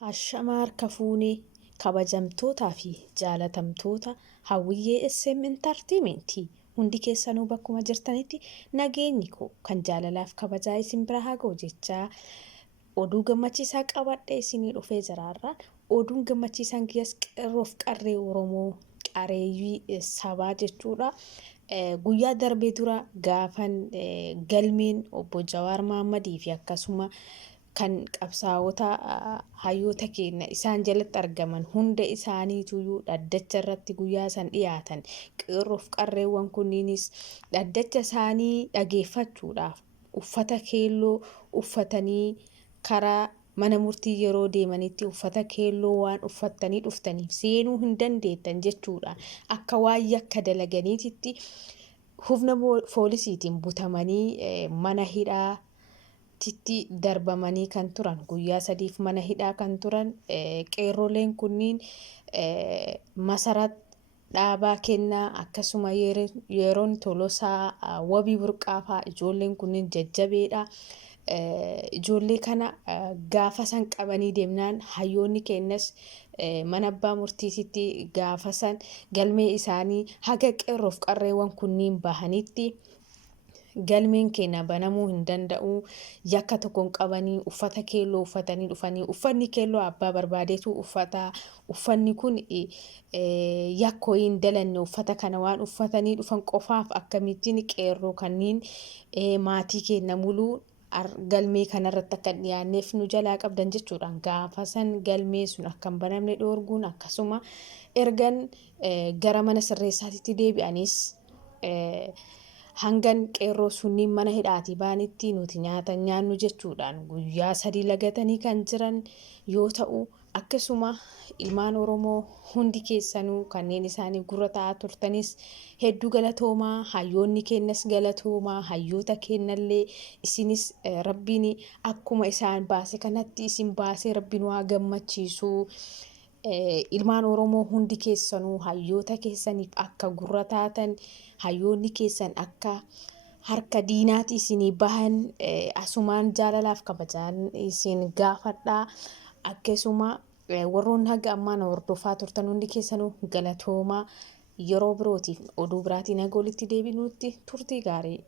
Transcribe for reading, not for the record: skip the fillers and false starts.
Hashamaar kafuunee kabajamtootaa fi jaalatamtoota hawwiyyee SM Entertainmentii hundi keessanuu bakkuma jirtanitti nageenyi koo kan jaalalaaf kabajaa isin bira haa ga'u jechaa oduu gammachiisaa qabadhee isinii dhufee jiraarra. Oduun gammachiisaan kiyyaas qeerroof qarree oromoo qareeyyii sabaa jechuudha. Guyyaa darbee dura gaafan galmeen obbo Jawaar Mahammadii fi akkasuma kan qabsaa'ota hayyoota keenya isaan jalatti argaman hunda isaaniitu dhaddacha irratti guyyaa san dhiyaatan. Qeerroof qarreewwan kunniinis dhaddacha isaanii dhageeffachuudhaaf uffata keelloo uffatanii karaa mana murtii yeroo deemanitti uffata keelloo waan uffatanii dhuftaniif seenuu hin dandeettan jechuudha. Akka waan yakka dalaganiititti humna poolisiitiin butamanii mana hidhaa titti darbamanii kan turan guyyaa sadiif mana hidhaa kan turan qeerroleen kunniin masaraa dhaabaa kennaa akkasuma yeroon tolosaa wabii burqaafaa ijoolleen kunniin jajjabeedha. Ijoollee kana gaafa san qabanii deemnaan hayyoonni keenyas mana abbaa murtiisitti gaafa san galmee isaanii haga qeerroof qarreewwan kunniin bahanitti galmeen keenya banamuu hin danda'u. Yakka tokkoon qabanii uffata keelloo uffatanii dhufanii uffanni keelloo abbaa barbaadeetu uffata. Uffanni kun yakkoo hin dalanne uffata kana waan uffatanii dhufan qofaaf akkamittiin qeerroo kanniin maatii keenya muluu galmee kanarratti akka dhiyaanneef nu jalaa qabdan jechuudhaan gaafa san galmee sun akka hin banamne dhoorguun akkasuma ergan gara mana sirreessaatitti deebi'anis hangan qeerroo sunniin mana hidhaatii baanitti nuti nyaata nyaannu jechuudhaan guyyaa sadii lagatanii kan jiran yoo ta'u, akkasuma ilmaan oromoo hundi keessanuu kanneen isaanii gurra ta'aa turtanis hedduu galatoomaa. Hayyoonni keenyas galatoomaa. Hayyoota keenyallee isinis rabbiin akkuma isaan baase kanatti isin baasee rabbiin waa gammachiisu. Ilmaan oromoo hundi keessanuu hayyoota keessaniif akka gurra taatan, hayyoonni keessan akka harka diinaati isinii bahan asumaan jaalalaaf kabajaan isin gaafadhaa. Akkasuma warroon haga ammaan hordofaa turtan hundi keessanuu galatoomaa. Yeroo birootiif oduu biraatiin haga walitti deebinutti turtii gaarii.